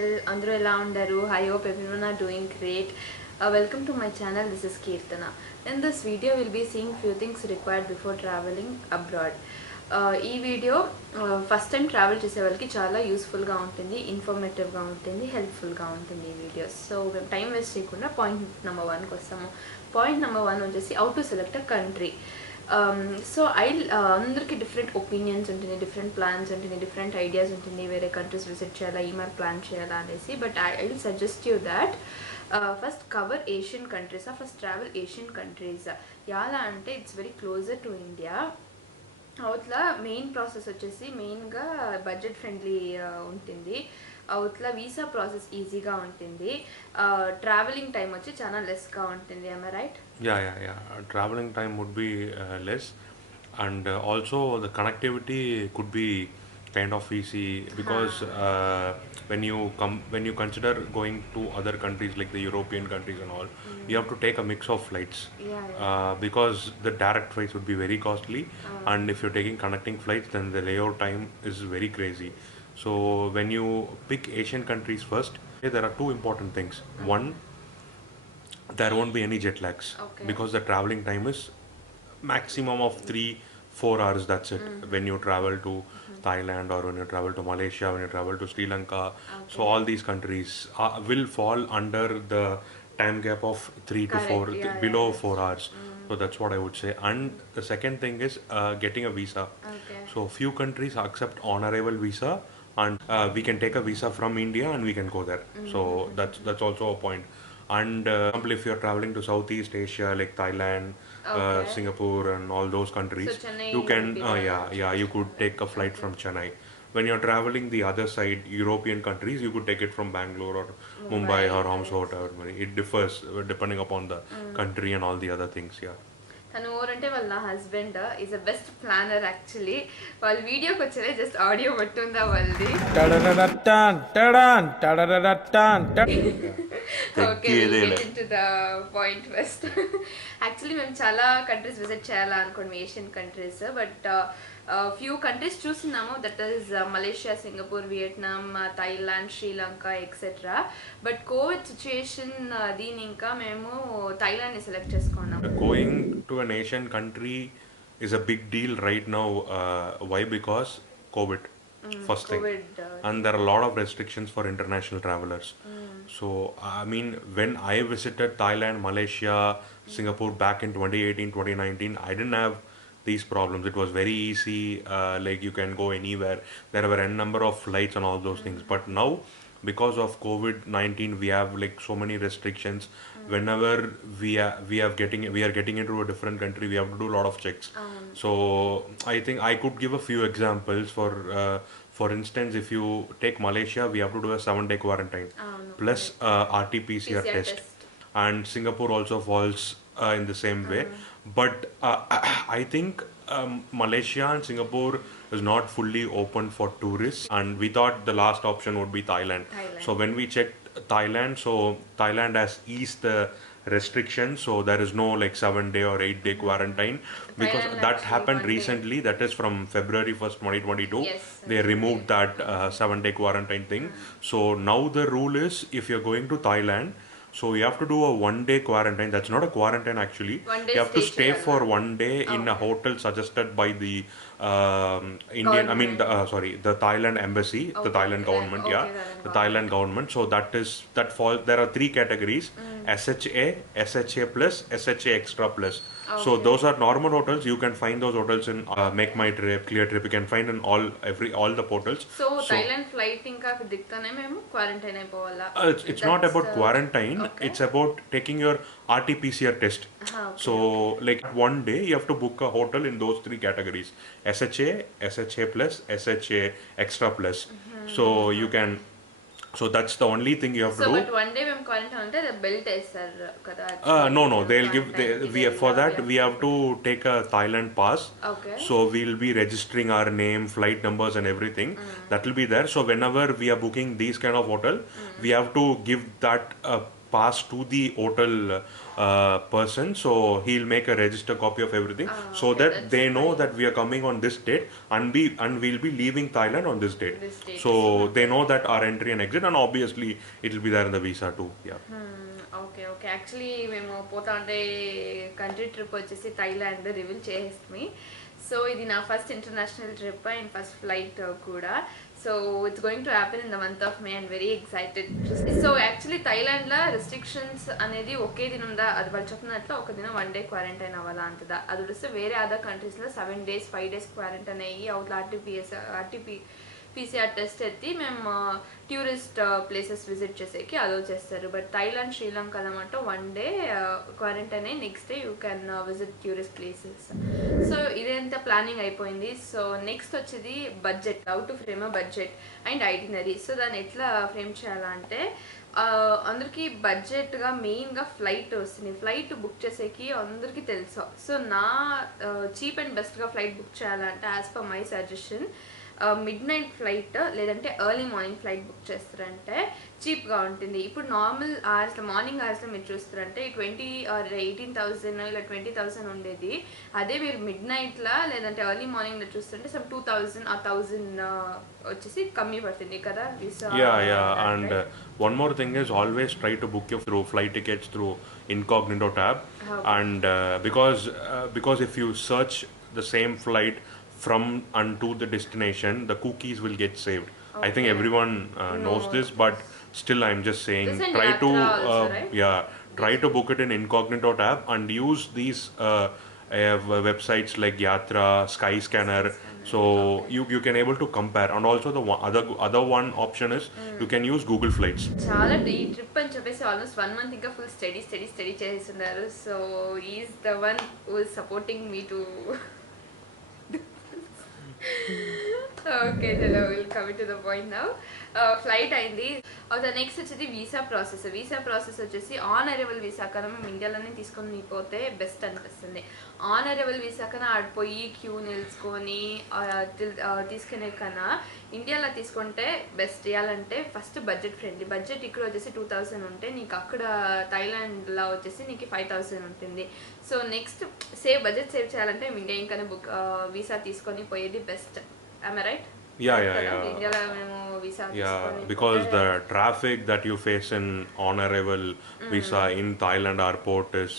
people. Andru ela undaru. I hope everyone are doing great. Welcome to my channel. This is Kirtana. In this video, we'll be seeing few things required before traveling abroad. ఈ video first time travel చేసే వాళ్ళకి చాలా యూస్ఫుల్గా ఉంటుంది, ఇన్ఫర్మేటివ్గా ఉంటుంది, హెల్ప్ఫుల్గా ఉంటుంది ఈ వీడియో. సో మేము టైం వేస్ట్ చేయకుండా పాయింట్ నెంబర్ 1కి వస్తాము. పాయింట్ నెంబర్ 1 వచ్చేసి how to select a country. So అందరికి డిఫరెంట్ ఒపీనియన్స్ ఉంటుంది, డిఫరెంట్ ప్లాన్స్ ఉంటుంది, డిఫరెంట్ ఐడియాస్ ఉంటుంది, వేరే కంట్రీస్ విజిట్ చేయాలా, ఈ మరి ప్లాన్ చేయాలా అనేసి. But I will suggest you that first cover Asian countries. First travel Asian countries. ఎలా అంటే it's very closer to India. అవతల మెయిన్ ప్రాసెస్ వచ్చేసి మెయిన్గా బడ్జెట్ ఫ్రెండ్లీ ఉంటుంది. అవతల వీసా ప్రాసెస్ ఈజీగా ఉంటుంది. ట్రావెలింగ్ టైం వచ్చి చాలా లెస్గా ఉంటుంది. am I right? Yeah. Traveling time would be less, and also the connectivity could be kind of easy because when you consider going to other countries like the European countries and all, you have to take a mix of flights. Because the direct flights would be very costly, and if you're taking connecting flights, then the layover time is very crazy. So when you pick Asian countries first, there are two important things. One, there won't be any jet lags because the traveling time is maximum of 3-4 hours. That's it. When you travel to Thailand, or when you travel to Malaysia, when you travel to Sri Lanka, so all these countries will fall under the time gap of 3 to 4, below 4 hours. So that's what I would say. And the second thing is getting a visa. So few countries accept on arrival visa, and we can take a visa from India and we can go there. So that's also a point. And example, if you're traveling to Southeast Asia like Thailand, Singapore and all those countries, So Chennai you can would be you could take a flight from Chennai. When you're traveling the other side, European countries, you could take it from Bangalore or Mumbai or Ramsot or it differs depending upon the country and all the other things. తను ఊరంటే వాళ్ళ నా husband is a best planner actually. వాళ్ళ వీడియోకి వచ్చేదే just audio పట్టుందా వాళ్ళది. Okay, to the point first. Actually మేము చాలా కంట్రీస్ విజిట్ చేయాలనుకోండి, Asian countries. But few countries చూస్తున్నాము, that is Malaysia, Singapore, Vietnam, Thailand, Sri Lanka etcetera. But covid situation దీని ఇంకా మేము థాయిలాండ్ని సెలెక్ట్ చేసుకున్నాం. Going to an Asian country is a big deal right now. Why? Because COVID. First thing. And there are a lot of restrictions for international travelers. So I mean, when I visited Thailand, Malaysia, Singapore back in 2018, 2019, I didn't have these problems. It was very easy, like you can go anywhere. There were a number of flights and all those things. But now, because of COVID-19, we have like so many restrictions. Whenever we are getting into a different country, we have to do a lot of checks. So I think I could give a few examples. For instance, if you take Malaysia, we have to do a 7-day quarantine plus RT-PCR test. And Singapore also falls in the same way. But I think Malaysia and Singapore is not fully open for tourists, and we thought the last option would be Thailand. So when we checked Thailand, so Thailand has eased the restrictions, so there is no like 7-day or 8-day quarantine, because that happened recently. That is from February 1st, 2022. They removed that 7-day quarantine thing. So now the rule is, if you're going to Thailand, so you have to do a 1-day quarantine. That's not a quarantine actually. You have to stay for 1 day in a hotel suggested by the Indian, I mean the Thailand embassy, the Thailand government, the Thailand government. So that falls. There are 3 categories: SHA, SHA plus, SHA extra plus. So those are normal hotels. You can find those hotels in Make My Trip, Clear Trip. You can find in all the portals. So Thailand flight inka diktane memu quarantine ayipovala. It's not about quarantine. It's about taking your RT-PCR test. So like 1 day you have to book a hotel in those 3 categories: SHA, SHA plus, SHA extra plus. So you can. So that's the only thing you have to do. But 1 day మేము quarantine అంటే the belt వేస్తారు కదా. No, they'll give. For that we have to take a Thailand pass. So we'll be registering our name, flight numbers, and everything. That will be there. So whenever we are booking these kind of hotel, we have to give that pass to the hotel person, so he'll make a register copy of everything, so Okay, that that's they know fine. that we are coming on this date, and we'll be leaving Thailand on this date. This date. So they know that our entry and exit, and obviously it'll be there in the visa too. Yeah. Okay okay actually మేము పోతా ఉంటే country trip వచ్చేసి Thailand reveal చేసేస్తుంది. So ఇది నా first international trip and first flight కూడా. So it's going to happen in the month of May and very excited. So actually థైలాండ్లో restrictions అనేది ఒకే దినందా అది వాళ్ళు చెప్పినట్లు ఒక దినం 1 డే క్వారంటైన్ అవ్వాలా అంతదా. అది వస్తే వేరే అదర్ కంట్రీస్లో 7 days 5 days క్వారంటైన్ అయ్యి అవుట్లా ఆర్టీపీ పీసీఆర్ టెస్ట్ ఎత్తి మేము టూరిస్ట్ ప్లేసెస్ విజిట్ చేసేకి అలో చేస్తారు. బట్ థైలాండ్ శ్రీలంకలో మాట 1 day క్వారంటైన్ అయ్యి next day you can visit tourist places. So ఇదంతా ప్లానింగ్ అయిపోయింది. సో నెక్స్ట్ వచ్చేది budget, how to frame a budget and itinerary. So దాన్ని ఎట్లా ఫ్రేమ్ చేయాలంటే అందరికీ బడ్జెట్గా మెయిన్గా ఫ్లైట్ వస్తుంది. ఫ్లైట్ బుక్ చేసేకి అందరికీ తెలుసు. సో నా చీప్ అండ్ బెస్ట్గా ఫ్లైట్ బుక్ చేయాలంటే as per my suggestion mid night flight లేదంటే ఎర్లీ మార్నింగ్ ఫ్లైట్ బుక్ చేస్తారంటే చీప్గా ఉంటుంది. ఇప్పుడు నార్మల్ అవర్స్లో మార్నింగ్ అవర్స్లో మీరు చూస్తారంటే 20 or 18,000 ఇలా 20,000 ఉండేది. అదే మీరు మిడ్ నైట్లో లేదంటే ఎర్లీ మార్నింగ్లో చూస్తుంటే సమ్ 2,000 or 1,000 వచ్చేసి కమ్మి పడుతుంది కదా. And one more thing is always try to book your through flight tickets through incognito tab. And because if you search the same flight from and to the destination, the cookies will get saved. I think everyone knows this, but still I'm just saying, try to try to book it in incognito tab and use these websites like Yatra, Skyscanner, so you can able to compare. And also the other one option is you can use Google Flights. చాలా ఈ trip అని చెప్పేసి almost 1 month ఇంకా full study చేస్తున్నారు. So is the one who is supporting me to okay చలో will come to the point now. Flight అయింది. Next వచ్చేది visa process వచ్చేసి ఆన్ అరైవల్ వీసా కన్నా మేము ఇండియాలోనే తీసుకొని పోతే బెస్ట్ అనిపిస్తుంది. ఆన్ అరైవల్ వీసా కన్నా ఆడిపోయి క్యూ నిల్చుకొని తీసుకునే కన్నా ఇండియాలో తీసుకుంటే బెస్ట్. చేయాలంటే ఫస్ట్ బడ్జెట్ ఫ్రెండ్లీ. బడ్జెట్ ఇక్కడ వచ్చేసి 2,000 ఉంటే నీకు అక్కడ థైలాండ్లో వచ్చేసి నీకు 5,000 ఉంటుంది. సో నెక్స్ట్ బడ్జెట్ సేవ్ చేయాలంటే ఇండియా ఇంకానే వీసా తీసుకొని పోయేది best. Am I right? Yeah. Because the traffic that you face in on arrival visa in Thailand airport is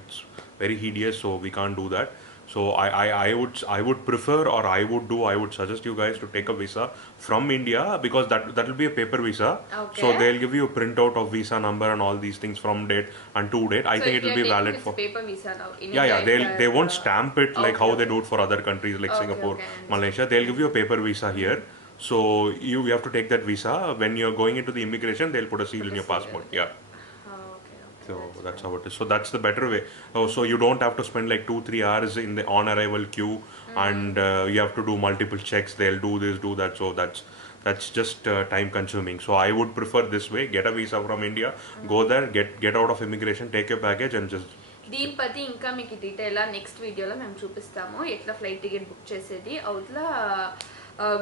it's very hideous, so we can't do that. So I would prefer, or I would suggest you guys to take a visa from India, because that will be a paper visa. Okay. So they'll give you a printout of visa number and all these things from date and to date. I think it will be valid for paper visa now. They won't stamp it like how they do it for other countries like Singapore, Malaysia. They'll give you a paper visa here. So you have to take that visa. When you're going into the immigration, they'll put a seal in your passport. Yeah. So that's how it is. So that's the better way. So you don't have to spend like 2-3 hours in the on arrival queue, and you have to do multiple checks. They'll do this, do that. So that's just time consuming. So I would prefer this way. Get a visa from India, go there, get out of immigration, take your baggage and just. దీనిపతి ఇంకా మీకు డీటెయిల్గా next వీడియోలో మేము చూపిస్తాము. ఎట్లా flight ticket book చేసేది అవుట్లా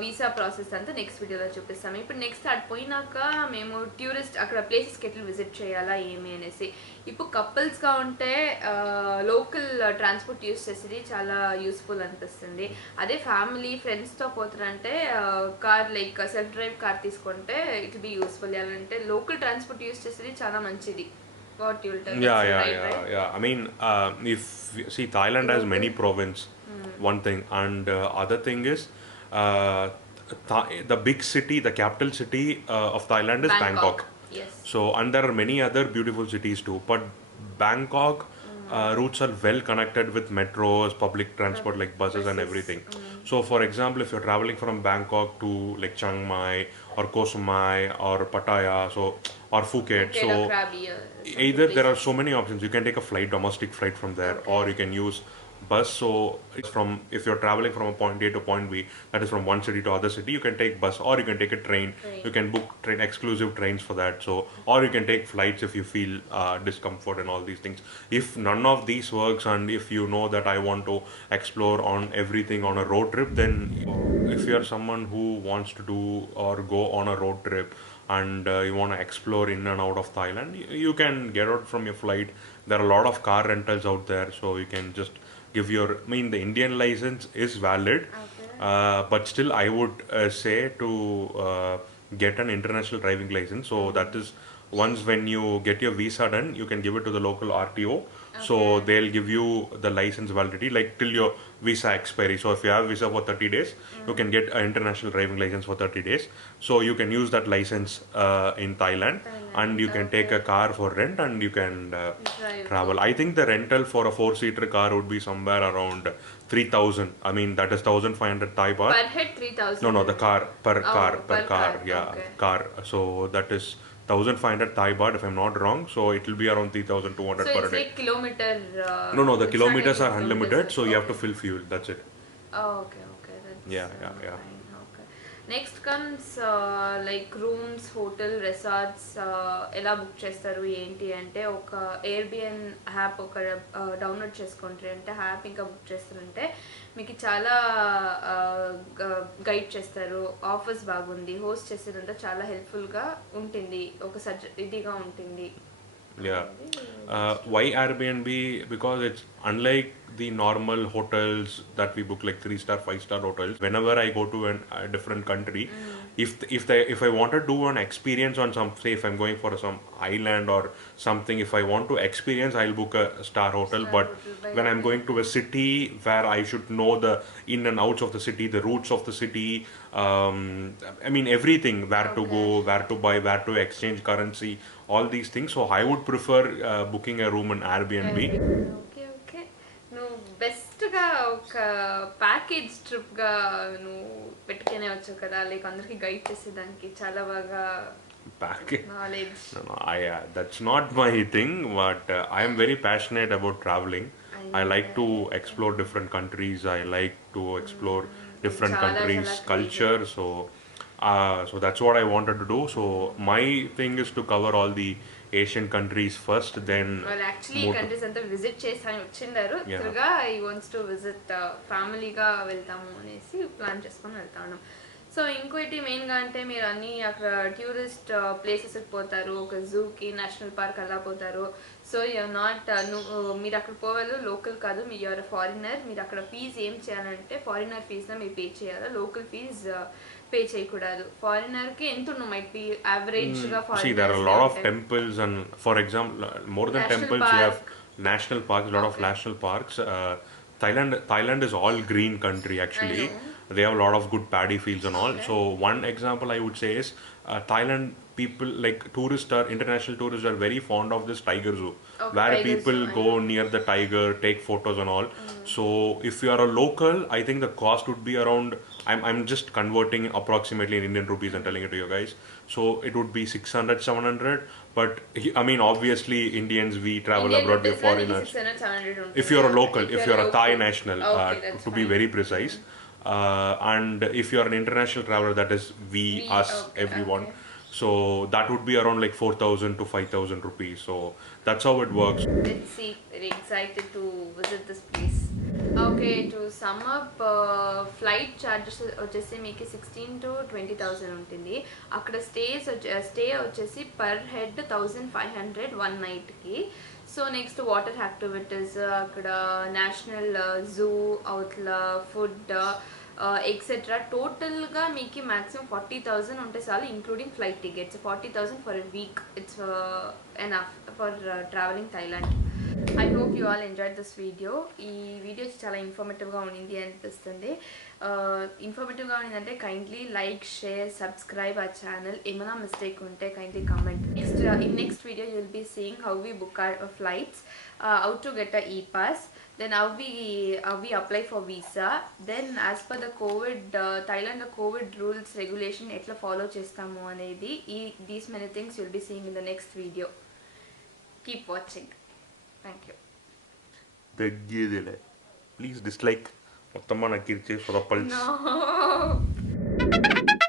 visa process అంతా next వీడియోలో చూపిస్తాము. ఇప్పుడు నెక్స్ట్ అటు పోయినాక మేము టూరిస్ట్ అక్కడ ప్లేసెస్కి ఎట్లా విజిట్ చేయాలా ఏమి అనేసి. ఇప్పుడు కపుల్స్గా ఉంటే లోకల్ ట్రాన్స్పోర్ట్ యూస్ చేసేది చాలా యూస్ఫుల్ అనిపిస్తుంది. అదే ఫ్యామిలీ ఫ్రెండ్స్తో పోతారంటే car like self drive car తీసుకుంటే ఇట్ బి యూస్ఫుల్. అంటే లోకల్ ట్రాన్స్పోర్ట్ యూస్ చేసేది చాలా మంచిది. What you will tell? I mean, if see, Thailand has many province, one thing, and other thing is the big city, the capital city of Thailand is Bangkok. Yes. So and there are many other beautiful cities too, but Bangkok routes are well connected with metros, public transport like buses and everything. So for example, if you're traveling from Bangkok to like Chiang Mai or Koh Samui or Pattaya, or Phuket, so either there are so many options. You can take a flight, domestic flight from there, or you can use bus. So it's from, if you're traveling from a point A to point B, that is from one city to other city, you can take bus or you can take a train. You can book train exclusive trains for that. So, or you can take flights if you feel discomfort and all these things. If none of these works, and if you know that I want to explore on everything on a road trip, then if you are someone who wants to do or go on a road trip and you want to explore in and out of Thailand, you can get out from your flight. There are a lot of car rentals out there, so you can just give your. I mean, the Indian license is valid, but still, I would say to get an international driving license. So that is once when you get your visa done, you can give it to the local RTO. So they'll give you the license validity like till your visa expiry. So if you have visa for 30 days, you can get an international driving license for 30 days. So you can use that license in Thailand, and you can take a car for rent and you can travel. I think the rental for a four-seater car would be somewhere around 3,000. I mean, that is 1,500 Thai baht. Per head 3,000. No, the car per per car. car. Yeah, Okay. car. So that is 1,500 Thai baht if I'm not wrong. So it will be around 3,200 So per it's day. like kilometer. No, the it's not kilometers like are a unlimited, kilometers. so you have to Okay. fill fuel. That's it. Oh, okay, okay. That's Yeah. fine. Okay. Next comes like rooms, hotel, resorts. ఎలా book చేస్తారు ఏంటి అంటే ఒక ఎయిర్బిఎన్ app ఒక download చేసుకుంటారు అంటే app ఇంకా book చేస్తారంటే మీకు చాలా గైడ్ చేస్తారు. ఆఫర్స్ బాగుంది, హోస్ట్ చేసేదంతా చాలా హెల్ప్ఫుల్గా ఉంటుంది, ఒక ఇదిగా ఉంటుంది. Yeah. Why Airbnb? Because it's unlike the normal hotels that we book, like 3-star, 5-star hotels. Whenever I go to a different country, if I want to do an experience on some, say if I'm going for some island or something, if I want to experience, I'll book a star hotel. But when I'm going to a city where I should know the in and outs of the city, the routes of the city, I mean everything, where to go, where to buy, where to exchange currency, all these things. So I would prefer booking a room in Airbnb. Okay okay నువ్వు బెస్ట్గా ఒక package ట్రిప్గా నువ్వు పెట్టుకునే వచ్చు కదా, like అందరికి guide చేసేదానికి చాలా బాగా Package. Knowledge. No, that's not my thing, but I am very passionate about traveling. I like to explore different countries. I like to explore different Chala, countries' chala culture. So that's what I wanted to do. So my thing is to cover all the Asian countries first, then వాళ్ళు actually ఈ move to- countries అంతా visit చేస్తాను వచ్చిండారు. Yeah. తిరుగా ఈ wants to visit ఫ్యామిలీగా వెళ్తాము అనేసి plan చేసుకొని వెళ్తా ఉన్నాం. సో ఇంకోటి మెయిన్గా అంటే మీరు అన్ని అక్కడ టూరిస్ట్ ప్లేసెస్కి పోతారు, ఒక జూకి, నేషనల్ పార్క్ అలా పోతారు. సో యూఆర్ నాట్ మీరు అక్కడ పోవాలి లోకల్ కాదు, మీరు యూఆర్ ఫారినర్. మీరు అక్కడ ఫీజ్ ఏం చేయాలంటే ఫారినర్ ఫీజ్లో మీరు పే చేయాలి, లోకల్ ఫీజ్ పే చేయకూడదు. ఫారినర్కి ఎంత మైట్ బి యావరేజ్గా See, there are a lot of temples, and for example, more than National temples, you have park. national parks, a lot of national parks. Thailand is all green country actually. They have a lot of good paddy fields and all. So one example I would say is Thailand people, like tourists are international tourists are very fond of this tiger zoo, where tiger people zoo, I go near the tiger, take photos and all. So if you are a local, I think the cost would be around, I'm just converting approximately in Indian rupees and telling it to you guys. So it would be 600, 700. But I mean, obviously Indians, we travel abroad, we're foreigners. If you're a local, if you're a Thai national, to be very precise. And if you're an international traveler, that is we, us, everyone. So that would be around like 4,000 to 5,000 rupees. So that's how it works. Let's see, very excited to visit this place. Okay, to sum up, flight charges వచ్చేసి మీకు 16 to 20,000 ఉంటుంది. అక్కడ stay వచ్చేసి per head 1,500 one నైట్కి. So next water activities, అక్కడ national zoo, అవతల food etcetera టోటల్గా మీకు మ్యాక్సిమం 40,000 ఉంటే చాలు, including flight tickets. 40,000 for a week, it's enough for travelling Thailand. I hope you all enjoyed this video. ఈ video చాలా ఇన్ఫర్మేటివ్గా ఉండింది అనిపిస్తుంది. ఇన్ఫర్మేటివ్గా ఉండిందంటే కైండ్లీ లైక్, షేర్, సబ్స్క్రైబ్ ఆ ఛానల్. ఏమైనా మిస్టేక్ ఉంటే kindly comment. Next video you will be seeing how we book our flights, how to get a e-pass, then how we apply for visa, then as per the COVID Thailand COVID rules regulation etla follow chestamu anedi, these many things you'll be seeing in the next video. Keep watching. Thank you. Please dislike మొత్తం నక్కిరిచే సొదప్పల్స్ No.